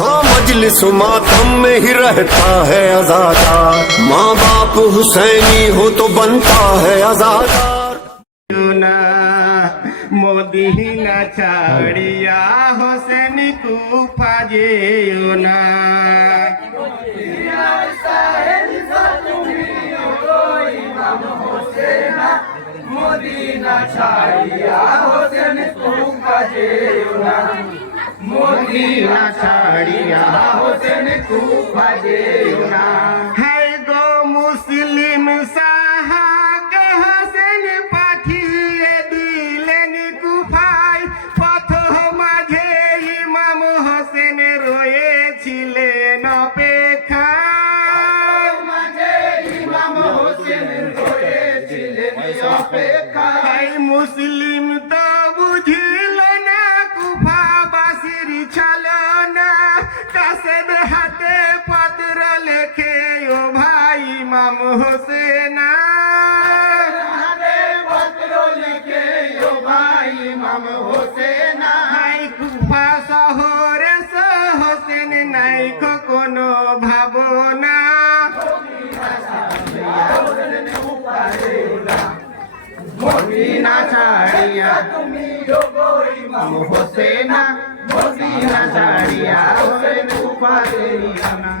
हाँ मजलिस मातम में ही रहता है अज़ादार, माँ बाप हुसैनी हो तो बनता है अज़ादार। মদিনা ছাড়িয়া হোসেন কুফা যেও না। মদিনা ছাড়িয়া হোসেন কুফা যেও না। মদিনা ছাড়িয়া হোসেন কুফা যেও না। হাই গো মুসলিম সাহাকে হোসেন পাঠিয়ে দিলেন কুফায়। পথ মাঝে ইমাম হোসেন রয়েছিলেন অপেক্ষায়। মাঝে ইমাম হোসেন রয়েছিলেন অপেক্ষায়। মুসলিম তো বুঝিল না কুফাবাসীর ছলনা। কাসেদ হাতে পত্র লেখে ও ভাই ইমাম হোসেনা। ইমাম হোসেনা হাই কুফা শহরে হোসেন নাই কোনো ভাবনা। মদিনা ছাড়িয়া তুমি ইমাম হোসেনা। মদিনা ছাড়িয়া হোসেন কুফা যেও না।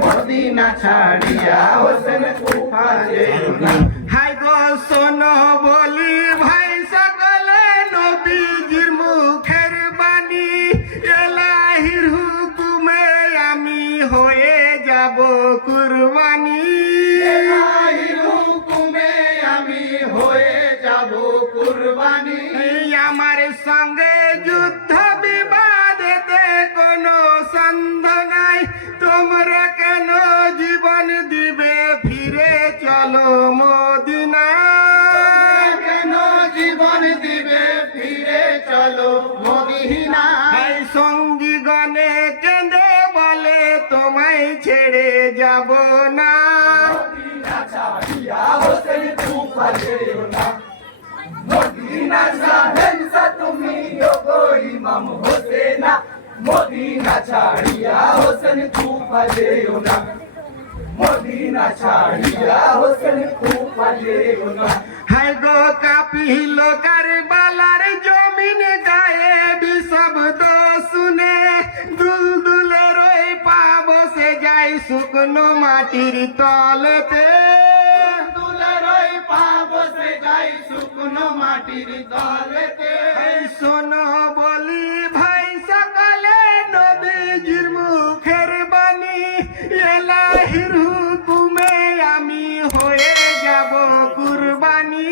মদিনা ছাড়িয়া হোসেন কুফা যেও না। হাই গো শোনো বলি ভাই সকলে নবীজির মুখের বাণী। এলাহির হুকুমে আমি হয়ে যাব কুরবানি। এলাহির হুকুমে আমি হয়ে যাব কুরবানি। আমার সঙ্গে যুদ্ধ বিবাদেতে কোনো সন্দেহ নাই। তোমরা কেন জীবন দিবে ফিরে চলো মদিনায়। কেন জীবন দিবে ফিরে চলো মদিনায়। সঙ্গী গণে কেঁদে বলে তোমায় ছেড়ে যাব না। মদিনা ছাড়িয়া হোসেন কুফা যেও না। মদিনা শাহেনশা তুমি গো ইমাম হোসেনা। মদিনা ছাড়িয়া হোসেন কুফা যেও না। মদিনা ছাড়িয়া হোসেন কুফা যেও না। হায় গো কাঁপিল কারবালার জমিন গায়ে বিশব্দ শুনে। দুলদুলের ওই পা বসে যায় শুকনো মাটির তলেতে। দুলদুলের ওই পা বসে যায় শুকনো মাটির তলেতে। শোনো বলি ভাই সকলে নবীজির মুখের বাণী। এলাহির হুকুমে আমি হয়ে যাব কুরবানি।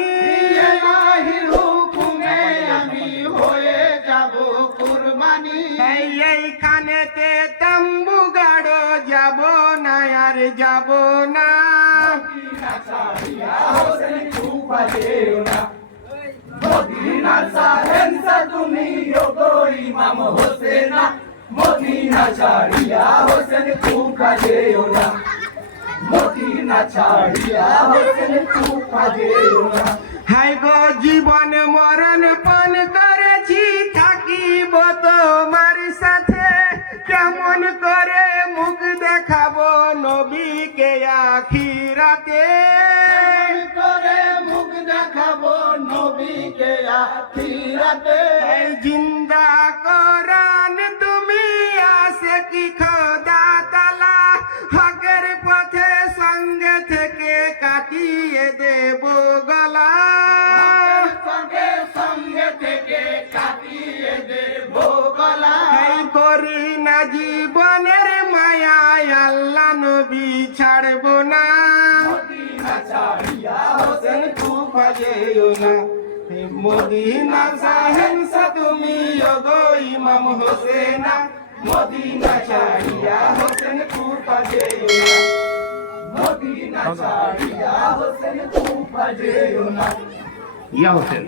এলাহির হুকুমে আমি হয়ে যাব কুরবানি। এইখানেতে তাম্বু গাড়ো যাব না আর যাব না। মদিনা ছাড়িয়া হোসেন কুফা যেও না। মদিনা শাহেনশা তুমি গো ইমাম হোসেনা। মদিনা ছাড়িয়া হোসেন কুফা যেও না। মদিনা ছাড়িয়া হোসেন কুফা যেও না। হাই গো জীবন মরণ পান করেছি থাকিব তোমার সাথে। কেমন করে মুখ দেখাবো নবীকে আখিরাতে। করে মুখ দেখাবো নবীকে আখিরাতে। জিন্দা কোরআন তুমি আসে কি খোদা তালা। হকের পথে সঙ্গে থেকে কাটিয়ে দেব গলা। সঙ্গে থেকে কাটিয়ে দেব গলা। করি না জীবনের মায়ায় আল্লাহ নবী ছাড়বো না। মদিনা ছাড়িয়া হোসেন কুফা যেও না। মদিনা শাহেনশা তুমি গো ইমাম হোসেনা। মদিনা ছাড়িয়া হোসেন কুফা যেও না। মদিনা ছাড়িয়া হোসেন কুফা যেও না। ইয়া হোসেন।